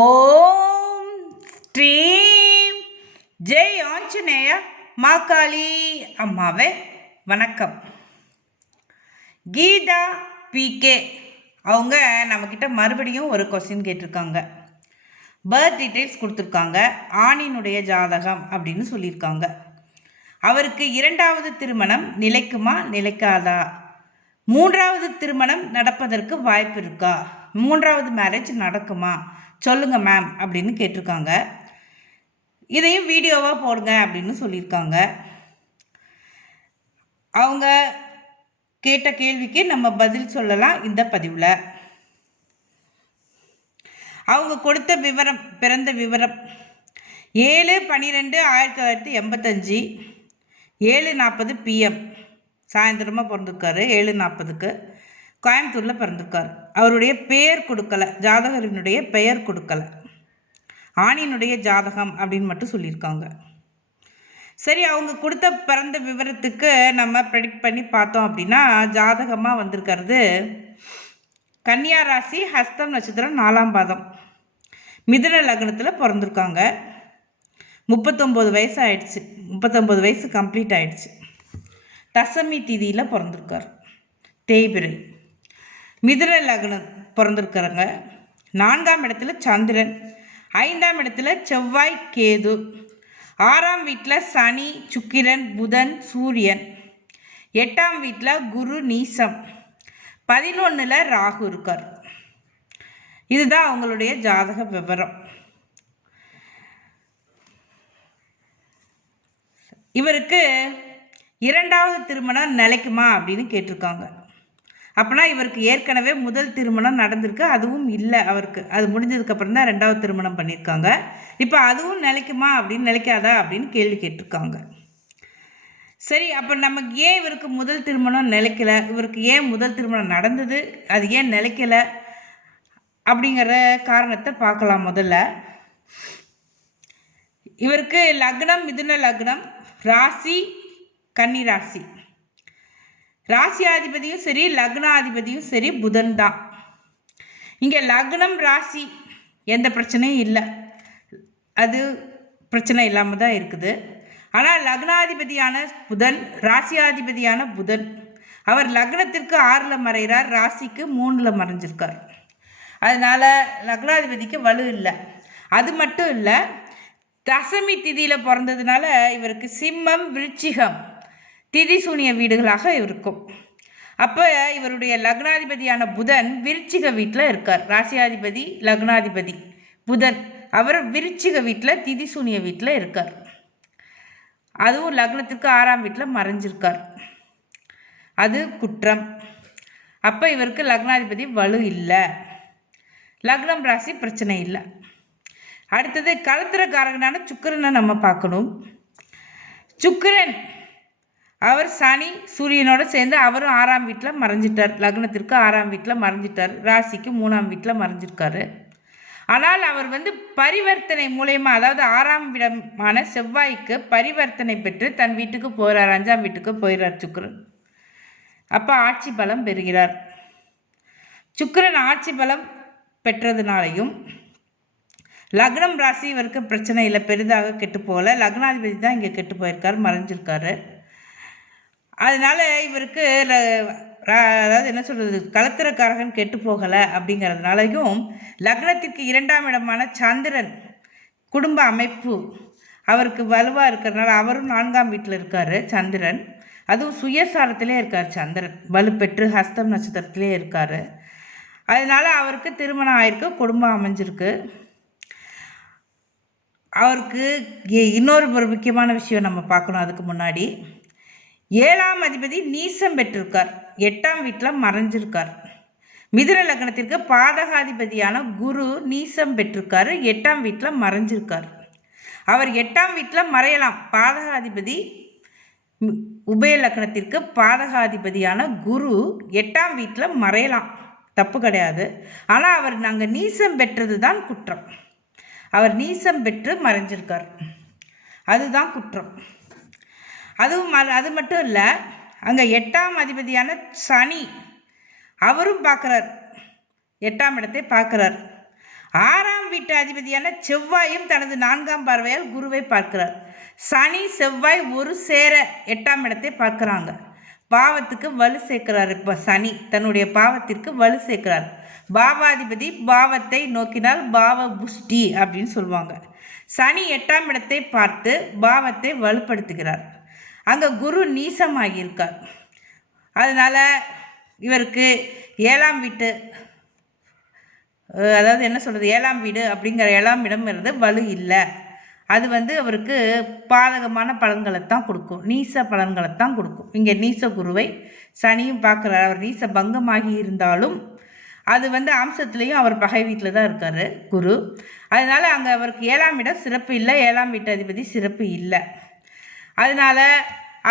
ஓம் ஸ்ரீம் ஜெய் ஆஞ்சநேய மாகாளி அம்மாவே வணக்கம். கீதா பிகே அவங்க நம்மக்கிட்ட மறுபடியும் ஒரு கொஸ்டின் கேட்டிருக்காங்க. பர்த் டீட்டெயில்ஸ் கொடுத்துருக்காங்க. ஆணினுடைய ஜாதகம் அப்படின்னு சொல்லியிருக்காங்க. அவருக்கு 2வது திருமணம் நிலைக்குமா நிலைக்காதா, 3வது திருமணம் நடப்பதற்கு வாய்ப்பு இருக்கா, 3வது மேரேஜ் நடக்குமா சொல்லுங்க மேம் அப்படின்னு கேட்டிருக்காங்க. இதையும் வீடியோவாக போடுங்க அப்படின்னு சொல்லியிருக்காங்க. அவங்க கேட்ட கேள்விக்கு நம்ம பதில் சொல்லலாம் இந்த பதிவில். அவங்க கொடுத்த விவரம், பிறந்த விவரம் 7/12/1985 7:40 PM சாயந்தரமாக பிறந்திருக்காரு. 7:40க்கு கோயம்புத்தூரில் பிறந்திருக்கார். அவருடைய பெயர் கொடுக்கலை, ஜாதகரினுடைய பெயர் கொடுக்கலை, ஆணினுடைய ஜாதகம் அப்படின்னு மட்டும் சொல்லியிருக்காங்க. சரி, அவங்க கொடுத்த பிறந்த விவரத்துக்கு நம்ம ப்ரெடிக்ட் பண்ணி பார்த்தோம் அப்படின்னா ஜாதகமாக வந்திருக்கிறது கன்னியா ராசி, ஹஸ்தம் நட்சத்திரம், 4ஆம் பாதம், மிதுன லக்னத்தில் பிறந்திருக்காங்க. 39 வயசு ஆயிடுச்சு, 39 வயசு கம்ப்ளீட் ஆயிடுச்சு. தசமி திதியில் பிறந்திருக்கார், தேய்பிரை. மிதுன லக்னம் பிறந்திருக்கிறவங்க 4ஆம் இடத்துல சந்திரன், 5ஆம் இடத்துல செவ்வாய் கேது, 6ஆம் வீட்டில் சனி சுக்கிரன் புதன் சூரியன், 8ஆம் வீட்டில் குரு நீசம், 11ல் ராகு இருக்கார். இதுதான் அவங்களுடைய ஜாதக விவரம். இவருக்கு 2வது திருமணம் நிலைக்குமா அப்படின்னு கேட்டிருக்காங்க. அப்படின்னா இவருக்கு ஏற்கனவே முதல் திருமணம் நடந்திருக்கு, அதுவும் இல்லை அவருக்கு. அது முடிஞ்சதுக்கப்புறம் தான் 2வது திருமணம் பண்ணியிருக்காங்க. இப்போ அதுவும் நிலைக்குமா அப்படின்னு, நிலைக்காதா அப்படின்னு கேள்வி கேட்டிருக்காங்க. சரி, அப்போ நமக்கு ஏன் இவருக்கு முதல் திருமணம் நிலைக்கலை, இவருக்கு ஏன் முதல் திருமணம் நடந்தது, அது ஏன் நிலைக்கலை அப்படிங்கிற காரணத்தை பார்க்கலாம். முதல்ல இவருக்கு லக்னம் மிதுன லக்னம், ராசி கன்னி ராசி. ராசியாதிபதியும் சரி லக்னாதிபதியும் சரி புதன் தான். இங்கே லக்னம் ராசி எந்த பிரச்சனையும் இல்லை, அது பிரச்சனை இல்லாமல் தான் இருக்குது. ஆனால் லக்னாதிபதியான புதன், ராசியாதிபதியான புதன், அவர் லக்னத்திற்கு 6ல் மறைகிறார், ராசிக்கு 3ல் மறைஞ்சிருக்கார். அதனால் லக்னாதிபதிக்கு வலு இல்லை. அது மட்டும் இல்லை, தசமி திதியில் பிறந்ததுனால இவருக்கு சிம்மம் விருச்சிகம் திதி சூனிய வீடுகளாக இருக்கும். அப்போ இவருடைய லக்னாதிபதியான புதன் விருச்சிக வீட்டில் இருக்கார். ராசியாதிபதி லக்னாதிபதி புதன், அவர் விருச்சிக வீட்டில் திதி சூனிய வீட்டில் இருக்கார். அதுவும் லக்னத்துக்கு 6ஆம் வீட்டில் மறைஞ்சிருக்கார். அது குற்றம். அப்போ இவருக்கு லக்னாதிபதி வலு இல்லை, லக்னம் ராசி பிரச்சனை இல்லை. அடுத்தது கலத்திரக்காரகனான சுக்கிரனை நம்ம பார்க்கணும். சுக்கிரன் அவர் சனி சூரியனோடு சேர்ந்து அவரும் 6ஆம் வீட்டில் மறைஞ்சிட்டார். லக்னத்திற்கு 6ஆம் வீட்டில் மறைஞ்சிட்டார், ராசிக்கு 3ஆம் வீட்டில் மறைஞ்சிருக்காரு. ஆனால் அவர் பரிவர்த்தனை மூலயமா, அதாவது 6ஆம் இடமான செவ்வாய்க்கு பரிவர்த்தனை பெற்று தன் வீட்டுக்கு போகிறார், 5ஆம் வீட்டுக்கு போயிறார் சுக்கிரன். அப்போ ஆட்சி பலம் பெறுகிறார். சுக்கிரன் ஆட்சி பலம் பெற்றதுனாலையும் லக்னம் ராசி இவருக்கு பிரச்சனை இல்லை, பெரிதாக கெட்டு போகலை. லக்னாதிபதி தான் இங்கே கெட்டு போயிருக்கார், மறைஞ்சிருக்காரு. அதனால் இவருக்கு அதாவது என்ன சொல்கிறது, கலத்திரக்காரகன் கெட்டு போகலை அப்படிங்கிறதுனாலையும் லக்னத்திற்கு 2ஆம் இடமான சந்திரன் குடும்ப அமைப்பு அவருக்கு வலுவாக இருக்கிறதுனால அவரும் 4ஆம் வீட்டில் இருக்கார் சந்திரன். அதுவும் சுயசாரத்திலே இருக்கார் சந்திரன், வலுப்பெற்று ஹஸ்தம் நட்சத்திரத்திலே இருக்கார். அதனால் அவருக்கு திருமணம் ஆயிருக்கு, குடும்பம் அமைஞ்சிருக்கு. அவருக்கு இன்னொரு முக்கியமான விஷயம் நம்ம பார்க்கணும். அதுக்கு முன்னாடி 7ஆம் அதிபதி நீசம் பெற்றிருக்கார், 8ஆம் வீட்டில் மறைஞ்சிருக்கார். மிதுன லக்னத்திற்கு பாதகாதிபதியான குரு நீசம் பெற்றிருக்கார், 8ஆம் வீட்டில் மறைஞ்சிருக்கார். அவர் 8ஆம் வீட்டில் மறையலாம். பாதகாதிபதி உபய லக்னத்திற்கு பாதகாதிபதியான குரு 8ஆம் வீட்டில் மறையலாம், தப்பு கிடையாது. ஆனால் அவர் நாங்கள் நீசம் பெற்றது தான் குற்றம். அவர் நீசம் பெற்று மறைஞ்சிருக்கார், அதுதான் குற்றம். அது மட்டும் இல்லை, அங்கே 8ஆம் அதிபதியான சனி அவரும் பார்க்குறார், 8ஆம் இடத்தை பார்க்குறார். 6ஆம் வீட்டு அதிபதியான செவ்வாயும் தனது 4ஆம் பார்வையால் குருவை பார்க்கிறார். சனி செவ்வாய் ஒரு சேர 8ஆம் இடத்தை பார்க்குறாங்க. பாவத்துக்கு வலு சேர்க்கிறார். இப்போ சனி தன்னுடைய பாவத்திற்கு வலு சேர்க்கிறார். பாவாதிபதி பாவத்தை நோக்கினால் பாவ புஷ்டி அப்படின்னு சொல்லுவாங்க. சனி 8ஆம் இடத்தை பார்த்து பாவத்தை வலுப்படுத்துகிறார். அங்கே குரு நீசமாகியிருக்கார். அதனால் இவருக்கு 7ஆம் வீட்டு, அதாவது என்ன சொல்கிறது, 7ஆம் வீடு அப்படிங்கிற 7ஆம் இடம்ங்கிறது வலு இல்லை. அது அவருக்கு பாதகமான பலன்களை தான் கொடுக்கும், நீச பலன்களை தான் கொடுக்கும். இங்கே நீச குருவை சனியும் பார்க்குறார். அவர் நீச பங்கமாகி இருந்தாலும் அது அம்சத்துலேயும் அவர் பகை வீட்டில் தான் இருக்கார் குரு. அதனால் அங்கே அவருக்கு 7ஆம் இடம் சிறப்பு இல்லை, 7ஆம் வீட்டு அதிபதி சிறப்பு இல்லை. அதனால்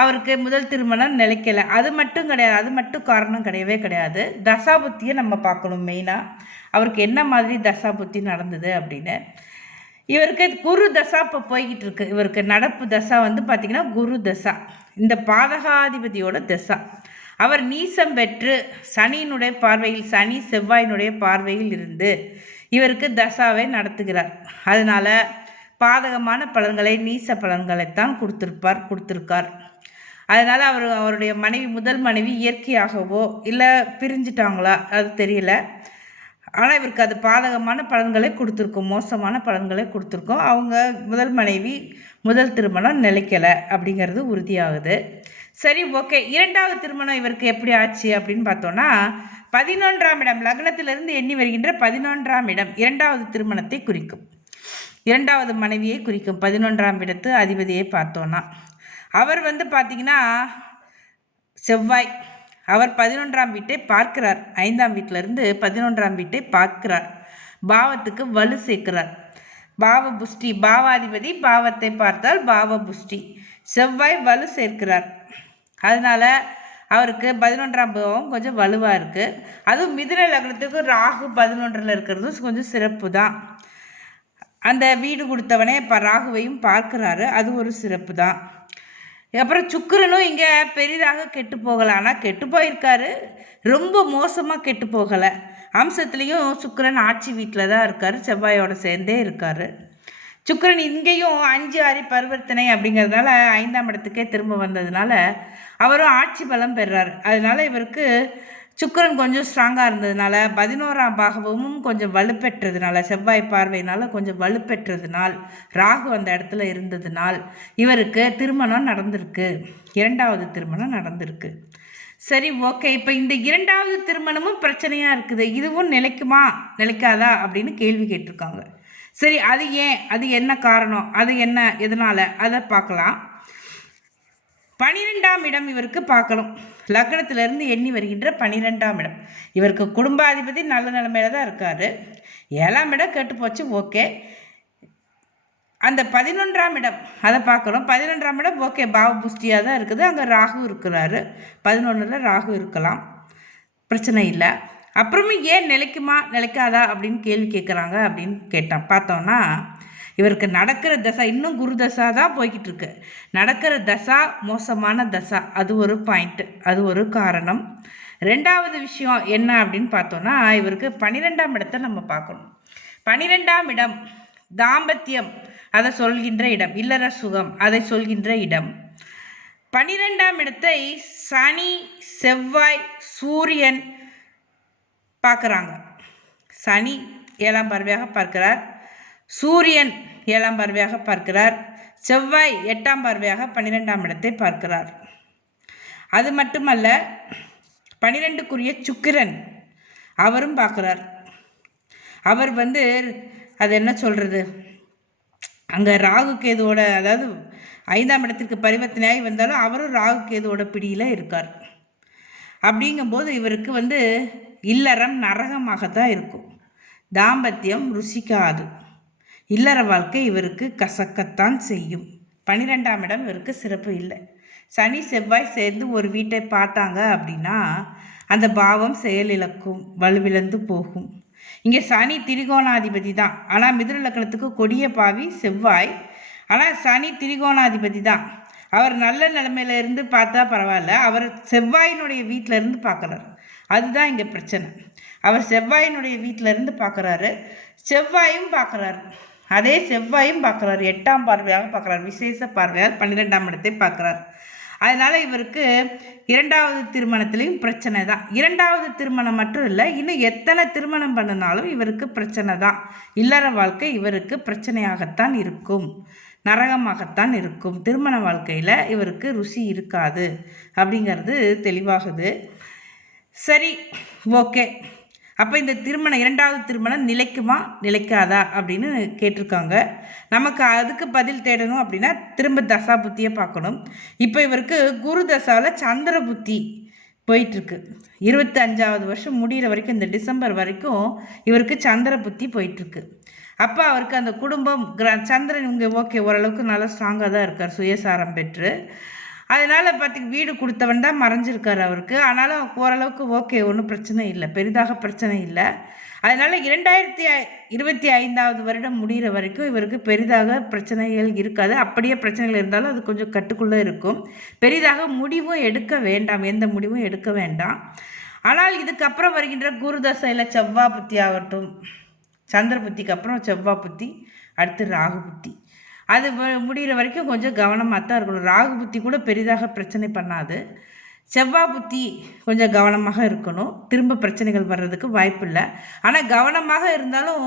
அவருக்கு முதல் திருமணம் நிலைக்கலை. அது மட்டும் கிடையாது, அது மட்டும் காரணம் கிடையவே கிடையாது. தசாபுத்தியை நம்ம பார்க்கணும். மெயினாக அவருக்கு என்ன மாதிரி தசாபுத்தி நடந்தது அப்படின்னு. இவருக்கு குரு தசா இப்போ போய்கிட்டு இருக்கு. இவருக்கு நடப்பு தசா பார்த்திங்கன்னா குரு தசா, இந்த பாதகாதிபதியோட தசா. அவர் நீசம் பெற்று சனியினுடைய பார்வையில், சனி செவ்வாயினுடைய பார்வையில் இருந்து இவருக்கு தசாவை நடத்துகிறார். அதனால் பாதகமான பலன்களை, நீச பலன்களைத்தான் கொடுத்துருக்கார். அதனால் அவருடைய மனைவி, முதல் மனைவி இயற்கையாகவோ இல்லை பிரிஞ்சிட்டாங்களா அது தெரியல. ஆனால் இவருக்கு அது பாதகமான பலன்களை கொடுத்துருக்கோம், மோசமான பலன்களை கொடுத்துருக்கோம். அவங்க முதல் மனைவி முதல் திருமணம் நிலைக்கலை அப்படிங்கிறது உறுதியாகுது. சரி, ஓகே. 2வது திருமணம் இவருக்கு எப்படி ஆச்சு அப்படின்னு பார்த்தோன்னா, 11ஆம் இடம், லக்னத்திலிருந்து எண்ணி வருகின்ற 11ஆம் இடம் 2வது திருமணத்தை குறிக்கும், 2வது மனைவியை குறிக்கும். 11ஆம் இடத்து அதிபதியை பார்த்தோன்னா அவர் பார்த்திங்கன்னா செவ்வாய், அவர் 11ஆம் வீட்டை பார்க்கிறார். 5ஆம் வீட்டிலிருந்து 11ஆம் வீட்டை பார்க்கிறார். பாவத்துக்கு வலு சேர்க்கிறார். பாவ புஷ்டி, பாவாதிபதி பாவத்தை பார்த்தால் பாவ புஷ்டி, செவ்வாய் வலு சேர்க்கிறார். அதனால் அவருக்கு 11ஆம் பாவம் கொஞ்சம் வலுவாக இருக்குது. அதுவும் மிதுன லக்னத்துக்கு ராகு 11ல் இருக்கிறது கொஞ்சம் சிறப்பு தான். அந்த வீடு கொடுத்தவனே இப்போ ராகுவையும் பார்க்குறாரு, அது ஒரு சிறப்பு தான். அப்புறம் சுக்கிரனும் இங்கே பெரிதாக கெட்டு போகலை, ஆனால் கெட்டு போயிருக்காரு, ரொம்ப மோசமாக கெட்டு போகலை. அம்சத்துலேயும் சுக்கிரன் ஆட்சி வீட்டில் தான் இருக்கார், செவ்வாயோட சேர்ந்தே இருக்கார். சுக்கிரன் இங்கேயும் 5 பரிவர்த்தனை அப்படிங்கிறதுனால 5ஆம் இடத்துக்கே திரும்ப வந்ததுனால அவரும் ஆட்சி பலம் பெறார். அதனால் இவருக்கு சுக்கிரன் கொஞ்சம் ஸ்ட்ராங்காக இருந்ததுனால, 11ஆம் பாகமும் கொஞ்சம் வலுப்பெற்றதுனால, செவ்வாய் பார்வையினால் கொஞ்சம் வலுப்பெற்றதுனால், ராகு அந்த இடத்துல இருந்ததுனால் இவருக்கு திருமணம் நடந்திருக்கு, 2வது திருமணம் நடந்திருக்கு. சரி, ஓகே. இப்போ இந்த 2வது திருமணமும் பிரச்சனையாக இருக்குது. இதுவும் நிலைக்குமா நிலைக்காதா அப்படின்னு கேள்வி கேட்டிருக்காங்க. சரி, அது ஏன், அது என்ன காரணம், அது என்ன, எதனால், அதை பார்க்கலாம். 12ஆம் இடம் இவருக்கு பார்க்கணும். லக்னத்திலிருந்து எண்ணி வருகின்ற 12ஆம் இடம் இவருக்கு குடும்பாதிபதி நல்ல நிலைமையில தான் இருக்கார். 7ஆம் இடம் கெட்டு போச்சு, ஓகே. அந்த 11ஆம் இடம் அதை பார்க்கணும். 11ஆம் இடம் ஓகே, பாவ புஷ்டியாக தான் இருக்குது. அங்கே ராகு இருக்கிறாரு, 11ல் ராகு இருக்கலாம், பிரச்சனை இல்லை. அப்புறமும் ஏன் நிலைக்குமா நிலைக்காதா அப்படின்னு கேள்வி கேட்குறாங்க அப்படின்னு பார்த்தோன்னா, இவருக்கு நடக்கிற தசா இன்னும் குரு தசா தான் போய்கிட்டு இருக்கு. நடக்கிற தசா மோசமான தசா, அது ஒரு பாயிண்ட்டு, அது ஒரு காரணம். 2வது விஷயம் என்ன அப்படின்னு பார்த்தோன்னா, இவருக்கு 12ஆம் இடத்தை நம்ம பார்க்கணும். 12ஆம் இடம் தாம்பத்தியம் அதை சொல்கின்ற இடம், இல்லற சுகம் அதை சொல்கின்ற இடம். 12ஆம் இடத்தை சனி செவ்வாய் சூரியன் பார்க்குறாங்க. சனி 7ஆம் பார்வையாக பார்க்கிறார், சூரியன் 7ஆம் பார்வையாக பார்க்கிறார், செவ்வாய் 8ஆம் பார்வையாக 12ஆம் இடத்தை பார்க்கிறார். அது மட்டுமல்ல, 12க்குரிய சுக்கிரன் அவரும் பார்க்குறார். அவர் அது என்ன சொல்கிறது, அங்கே ராகு கேதுவோட, அதாவது 5ஆம் இடத்திற்கு பரிவர்த்தனையாகி வந்தாலும் அவரும் ராகு கேதுவோட பிடியில் இருக்கார். அப்படிங்கும்போது இவருக்கு இல்லறம் நரகமாகத்தான் இருக்கும், தாம்பத்தியம் ருசிக்காது, இல்லற வாழ்க்கை இவருக்கு கசக்கத்தான் செய்யும். 12ஆம் இடம் இவருக்கு சிறப்பு இல்லை. சனி செவ்வாய் சேர்ந்து ஒரு வீட்டை பார்த்தாங்க அப்படின்னா அந்த பாவம் செயலிழக்கும், வலுவிழந்து போகும். இங்கே சனி திரிகோணாதிபதி தான், ஆனால் மிதுன லக்னத்துக்கு கொடிய பாவி செவ்வாய். ஆனால் சனி திரிகோணாதிபதி தான், அவர் நல்ல நிலைமையில இருந்து பார்த்தா பரவாயில்ல, அவர் செவ்வாயினுடைய வீட்டில் இருந்து பார்க்குறார். அதுதான் இங்கே பிரச்சனை. அவர் செவ்வாயினுடைய வீட்டிலேருந்து பார்க்குறாரு, செவ்வாயும் பார்க்குறாரு, அதே செவ்வாயும் பார்க்குறாரு, 8ஆம் பார்வையாக பார்க்குறாரு, விசேஷ பார்வையாக 12ஆம் இடத்தை பார்க்குறாரு. அதனால் இவருக்கு 2வது திருமணத்துலேயும் பிரச்சனை தான். 2வது திருமணம் மட்டும் இல்லை, இன்னும் எத்தனை திருமணம் பண்ணினாலும் இவருக்கு பிரச்சனை தான். இல்லற வாழ்க்கை இவருக்கு பிரச்சனையாகத்தான் இருக்கும், நரகமாகத்தான் இருக்கும். திருமண வாழ்க்கையில் இவருக்கு ருசி இருக்காது அப்படிங்கிறது தெளிவாகுது. சரி, ஓகே. அப்போ இந்த திருமணம் 2வது திருமணம் நிலைக்குமா நிலைக்காதா அப்படின்னு கேட்டிருக்காங்க. நமக்கு அதுக்கு பதில் தேடணும் அப்படின்னா திரும்ப தசா புத்தியை பார்க்கணும். இப்போ இவருக்கு குரு தசாவில் சந்திர புத்தி போயிட்டுருக்கு. 25வது வருஷம் முடிகிற வரைக்கும், இந்த டிசம்பர் வரைக்கும் இவருக்கு சந்திர புத்தி போயிட்டுருக்கு. அப்போ அவருக்கு அந்த குடும்பம் சந்திரன் இங்கே ஓகே ஓரளவுக்கு நல்லா ஸ்ட்ராங்காக தான் இருக்கார், சுயசாரம் பெற்று. அதனால் வீடு கொடுத்தவன் தான் மறைஞ்சிருக்கார் அவருக்கு. ஆனாலும் ஓரளவுக்கு ஓகே, ஒன்றும் பிரச்சனை இல்லை, பெரிதாக பிரச்சனை இல்லை. அதனால் 2025வது வருடம் முடிகிற வரைக்கும் இவருக்கு பெரிதாக பிரச்சனைகள் இருக்காது. அப்படியே பிரச்சனைகள் இருந்தாலும் அது கொஞ்சம் கட்டுக்குள்ளே இருக்கும். பெரிதாக முடிவும் எடுக்க வேண்டாம், எந்த முடிவும் எடுக்க வேண்டாம். ஆனால் இதுக்கப்புறம் வருகின்ற குரு தசையில் செவ்வாய் புத்தி ஆகட்டும், சந்திர புத்திக்கு அப்புறம் செவ்வாய் புத்தி, அடுத்து ராகு புத்தி, அது முடிகிற வரைக்கும் கொஞ்சம் கவனமாக தான் இருக்கணும். ராகு புத்தி கூட பெரிதாக பிரச்சனை பண்ணாது, செவ்வாய் புத்தி கொஞ்சம் கவனமாக இருக்கணும். திரும்ப பிரச்சனைகள் வர்றதுக்கு வாய்ப்பு இல்லை. ஆனால் கவனமாக இருந்தாலும்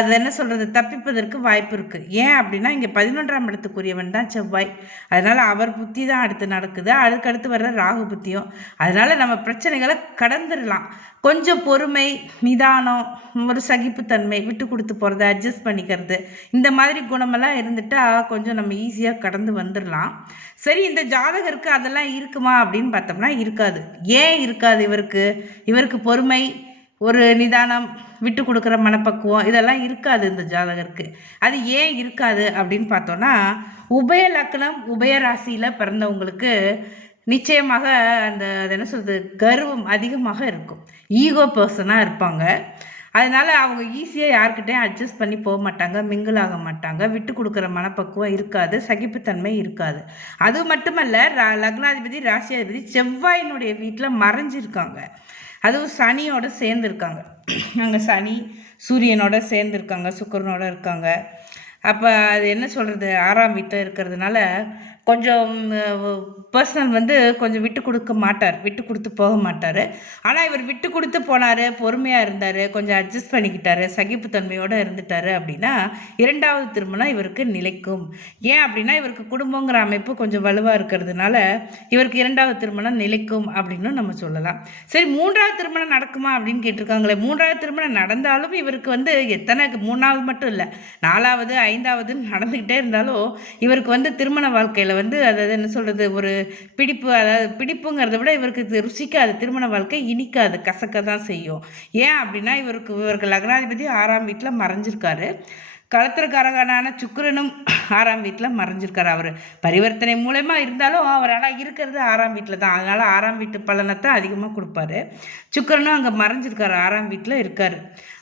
அது என்ன சொல்கிறது, தப்பிப்பதற்கு வாய்ப்பு இருக்குது. ஏன் அப்படின்னா இங்கே 11ஆம் இடத்துக்குரியவன் தான் செவ்வாய். அதனால் அவர் புத்தி தான் அடுத்து நடக்குது, அதுக்கடுத்து வர்ற ராகு புத்தியும். அதனால் நம்ம பிரச்சனைகளை கடந்துடலாம். கொஞ்சம் பொறுமை, நிதானம், ஒரு சகிப்புத்தன்மை, விட்டு கொடுத்து போகிறது, அட்ஜஸ்ட் பண்ணிக்கிறது, இந்த மாதிரி குணமெல்லாம் இருந்துட்டால் கொஞ்சம் நம்ம ஈஸியாக கடந்து வந்துடலாம். சரி, இந்த ஜாதகருக்கு அதெல்லாம் இருக்குமா அப்படின்னு பார்த்தோம்னா இருக்காது. ஏன் இருக்காது? இவருக்கு பொறுமை, ஒரு நிதானம், விட்டு கொடுக்குற மனப்பக்குவம் இதெல்லாம் இருக்காது இந்த ஜாதகருக்கு. அது ஏன் இருக்காது அப்படின்னு பார்த்தோன்னா, உபய லக்னம் உபய ராசியில் பிறந்தவங்களுக்கு நிச்சயமாக அது என்ன சொல்கிறது, கர்வம் அதிகமாக இருக்கும், ஈகோ பர்சனாக இருப்பாங்க. அதனால் அவங்க ஈஸியாக யார்கிட்டையும் அட்ஜஸ்ட் பண்ணி போக மாட்டாங்க, மிங்கிள் ஆக மாட்டாங்க, விட்டு கொடுக்குற மனப்பக்குவம் இருக்காது, சகிப்புத்தன்மை இருக்காது. அது மட்டுமல்ல, லக்னாதிபதி ராசியாதிபதி செவ்வாயினுடைய வீட்டில் மறைஞ்சிருக்காங்க, அதுவும் சனியோடு சேர்ந்துருக்காங்க. அங்கே சனி சூரியனோட சேர்ந்துருக்காங்க, சுக்கிரனோட இருக்காங்க. அப்போ அது என்ன சொல்கிறது, 6ஆம் வீட்டில் இருக்கிறதுனால கொஞ்சம் பர்சனல் கொஞ்சம் விட்டு கொடுக்க மாட்டார், விட்டு கொடுத்து போக மாட்டார். ஆனால் இவர் விட்டு கொடுத்து போனார், பொறுமையாக இருந்தார், கொஞ்சம் அட்ஜஸ்ட் பண்ணிக்கிட்டார், சகிப்புத்தன்மையோடு இருந்துட்டார் அப்படின்னா 2வது திருமணம் இவருக்கு நிலைக்கும். ஏன் அப்படின்னா இவருக்கு குடும்பங்கிற அமைப்பு கொஞ்சம் வலுவாக இருக்கிறதுனால இவருக்கு 2வது திருமணம் நிலைக்கும் அப்படின்னு நம்ம சொல்லலாம். சரி, 3வது திருமணம் நடக்குமா அப்படின்னு கேட்டிருக்காங்களே. 3வது திருமணம் நடந்தாலும் இவருக்கு எத்தனை 3வது மட்டும் இல்லை, 4வது 5வது நடந்துக்கிட்டே இருந்தாலும் இவருக்கு திருமண வாழ்க்கையில் அதாவது என்ன சொல்கிறது, ஒரு பிடிப்பு, அதாவது பிடிப்புங்கிறத விட இவருக்கு ருசிக்காது, திருமண வாழ்க்கை இனிக்காது, கசக்க தான் செய்யும். ஏன் அப்படின்னா இவருக்கு லக்னாதிபதி 6ஆம் வீட்டில் மறைஞ்சிருக்காரு, களத்திரக்காரகனான சுக்கிரனும் 6ஆம் வீட்டில் மறைஞ்சிருக்காரு. அவர் பரிவர்த்தனை மூலமா இருந்தாலும் அவர் ஆனால் இருக்கிறது 6ஆம் வீட்டில் தான். அதனால் 6ஆம் வீட்டு பலனத்தை அதிகமாக கொடுப்பாரு. சுக்கிரனும் அங்கே மறைஞ்சிருக்காரு, 6ஆம் வீட்டில் இருக்கார்.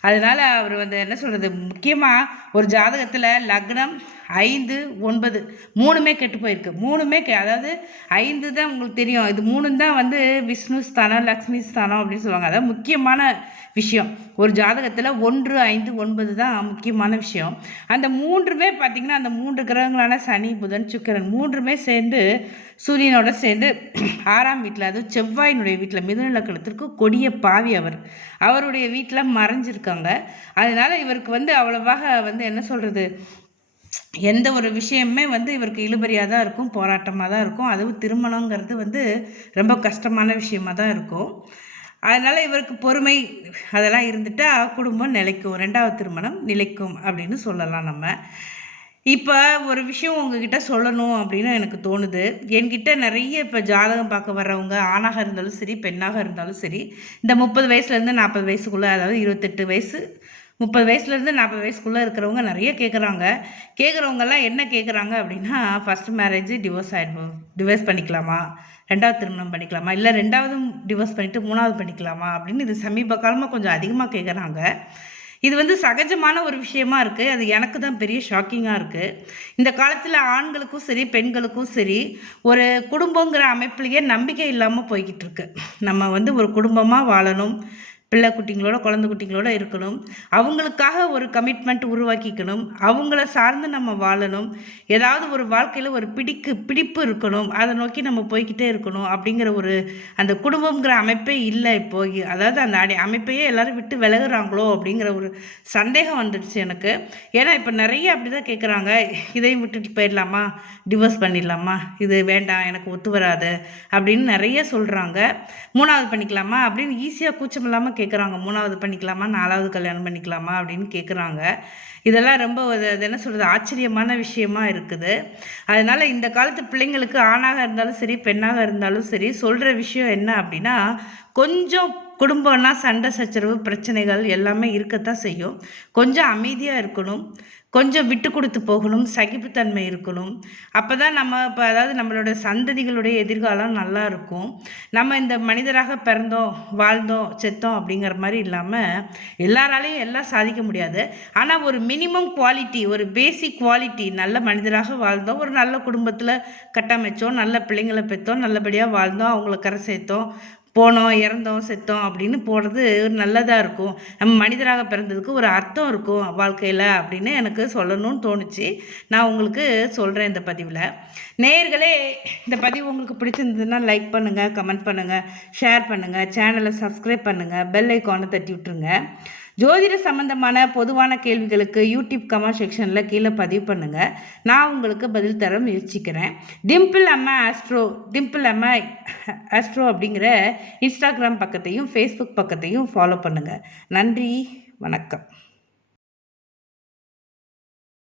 அதனால் அவர் என்ன சொல்கிறது, முக்கியமாக ஒரு ஜாதகத்தில் லக்னம் 5, 9 3மே கெட்டு போயிருக்கு. 3மே அதாவது 5 தான் உங்களுக்கு தெரியும், இது 3 தான் விஷ்ணு ஸ்தானம், லக்ஷ்மி ஸ்தானம் அப்படின்னு சொல்லுவாங்க. அதாவது முக்கியமான விஷயம் ஒரு ஜாதகத்தில் 1, 5, 9 தான் முக்கியமான விஷயம். அந்த 3மே பார்த்திங்கன்னா, அந்த 3 கிரகங்களான சனி, புதன், சுக்கிரன் 3மே சேர்ந்து சூரியனோட சேர்ந்து 6ஆம் வீட்டில், அதுவும் செவ்வாயினுடைய வீட்டில், மிதுன லக்னத்திற்கு கொடிய பாவி அவருடைய வீட்டில் மறைஞ்சிருக்காங்க. அதனால் இவருக்கு அவ்வளவாக என்ன சொல்கிறது, எந்த ஒரு விஷயமே இவருக்கு இழுபறியாக தான் இருக்கும், போராட்டமாக தான் இருக்கும். அதுவும் திருமணங்கிறது ரொம்ப கஷ்டமான விஷயமாக தான் இருக்கும். அதனால் இவருக்கு பொறுமை அதெல்லாம் இருந்துட்டால் குடும்பம் நிலைக்கும், 2வது திருமணம் நிலைக்கும் அப்படின்னு சொல்லலாம் நம்ம. இப்போ ஒரு விஷயம் உங்ககிட்ட சொல்லணும் அப்படின்னு எனக்கு தோணுது. என்கிட்ட நிறைய இப்போ ஜாதகம் பார்க்க வர்றவங்க ஆணாக இருந்தாலும் சரி, பெண்ணாக இருந்தாலும் சரி, இந்த 30 வயசுலேருந்து 40 வயசுக்குள்ளே, அதாவது 28 வயசு 30 வயசுலேருந்து 40 வயசுக்குள்ளே இருக்கிறவங்க நிறைய கேட்குறவங்கெல்லாம் என்ன கேட்குறாங்க அப்படின்னா, ஃபஸ்ட் மேரேஜ் டிவோர்ஸ் பண்ணிக்கலாமா, 2வது திருமணம் பண்ணிக்கலாமா, இல்லை 2வதும் டிவோர்ஸ் பண்ணிவிட்டு 3வது பண்ணிக்கலாமா அப்படின்னு இது சமீப காலமாக கொஞ்சம் அதிகமாக கேட்குறாங்க. இது சகஜமான ஒரு விஷயமா இருக்குது. அது எனக்கு தான் பெரிய ஷாக்கிங்காக இருக்குது. இந்த காலத்தில் ஆண்களுக்கும் சரி, பெண்களுக்கும் சரி, ஒரு குடும்பங்கிற அமைப்புலேயே நம்பிக்கை இல்லாமல் போய்கிட்டு இருக்கு. நம்ம ஒரு குடும்பமாக வாழணும், பிள்ளை குட்டிங்களோட குழந்தை குட்டிங்களோட இருக்கணும். அவங்களுக்காக ஒரு கமிட்மெண்ட் உருவாக்கிக்கணும். அவங்கள சார்ந்து நம்ம வாழணும். ஏதாவது ஒரு வாழ்க்கையில் ஒரு பிடிப்பு இருக்கணும். அதை நோக்கி நம்ம போய்கிட்டே இருக்கணும் அப்படிங்கிற ஒரு அந்த குடும்பங்கிற அமைப்பே இல்லை இப்போ. அதாவது அந்த அமைப்பையே எல்லாரும் விட்டு விலகுறாங்களோ அப்படிங்கிற ஒரு சந்தேகம் வந்துடுச்சு எனக்கு. ஏன்னா இப்போ நிறைய அப்படி தான் கேட்குறாங்க, இதையும் விட்டுட்டு போயிடலாமா, டிவோர்ஸ் பண்ணிடலாமா, இது வேண்டாம் எனக்கு ஒத்து வராது அப்படின்னு நிறைய சொல்கிறாங்க. 3வது பண்ணிக்கலாமா அப்படின்னு ஈஸியாக கூச்சம் இல்லாமல் கேட்குறாங்க. 3வது பண்ணிக்கலாமா, 4வது கல்யாணம் பண்ணிக்கலாமா அப்படின்னு கேட்குறாங்க. இதெல்லாம் ரொம்ப அது என்ன சொல்கிறது, ஆச்சரியமான விஷயமா இருக்குது. அதனால் இந்த காலத்து பிள்ளைங்களுக்கு ஆணாக இருந்தாலும் சரி பெண்ணாக இருந்தாலும் சரி சொல்கிற விஷயம் என்ன அப்படின்னா, கொஞ்சம் குடும்பம்னா சண்டை சச்சரவு பிரச்சனைகள் எல்லாமே இருக்கத்தான் செய்யும். கொஞ்சம் அமைதியாக இருக்கணும், கொஞ்சம் விட்டு கொடுத்து போகணும், சகிப்புத்தன்மை இருக்கணும். அப்போ தான் நம்ம இப்போ அதாவது நம்மளோட சந்ததிகளுடைய எதிர்காலம் நல்லா இருக்கும். நம்ம இந்த மனிதராக பிறந்தோம் வாழ்ந்தோம் செத்தோம் அப்படிங்கிற மாதிரி இல்லாமல் எல்லாராலையும் எல்லாம் சாதிக்க முடியாது. ஆனால் ஒரு மினிமம் குவாலிட்டி, ஒரு பேசிக் குவாலிட்டி, நல்ல மனிதராக வாழ்ந்தோம், ஒரு நல்ல குடும்பத்தில் கட்டமைச்சோம், நல்ல பிள்ளைங்களை பெற்றோம், நல்லபடியாக வாழ்ந்தோம், அவங்கள கரை சேர்த்தோம், போனோம் இறந்தோம் செத்தோம் அப்படின்னு போடுறது நல்லதாக இருக்கும். நம்ம மனிதராக பிறந்ததுக்கு ஒரு அர்த்தம் இருக்கும் வாழ்க்கையில் அப்படின்னு எனக்கு சொல்லணும்னு தோணுச்சு. நான் உங்களுக்கு சொல்கிறேன் இந்த பதிவில். நேயர்களே, இந்த பதிவு உங்களுக்கு பிடிச்சிருந்ததுன்னா லைக் பண்ணுங்கள், கமெண்ட் பண்ணுங்கள், ஷேர் பண்ணுங்கள், சேனலை சப்ஸ்கிரைப் பண்ணுங்கள், பெல் ஐக்கானை தட்டி விட்டுருங்க. ஜோதிட சம்பந்தமான பொதுவான கேள்விகளுக்கு யூடியூப் கமெண்ட் செக்ஷனில் கீழே பதிவு பண்ணுங்கள். நான் உங்களுக்கு பதில் தர முயற்சிக்கிறேன். டிம்பிள் அம்மா ஆஸ்ட்ரோ அப்படிங்கிற இன்ஸ்டாகிராம் பக்கத்தையும் ஃபேஸ்புக் பக்கத்தையும் ஃபாலோ பண்ணுங்கள். நன்றி, வணக்கம்.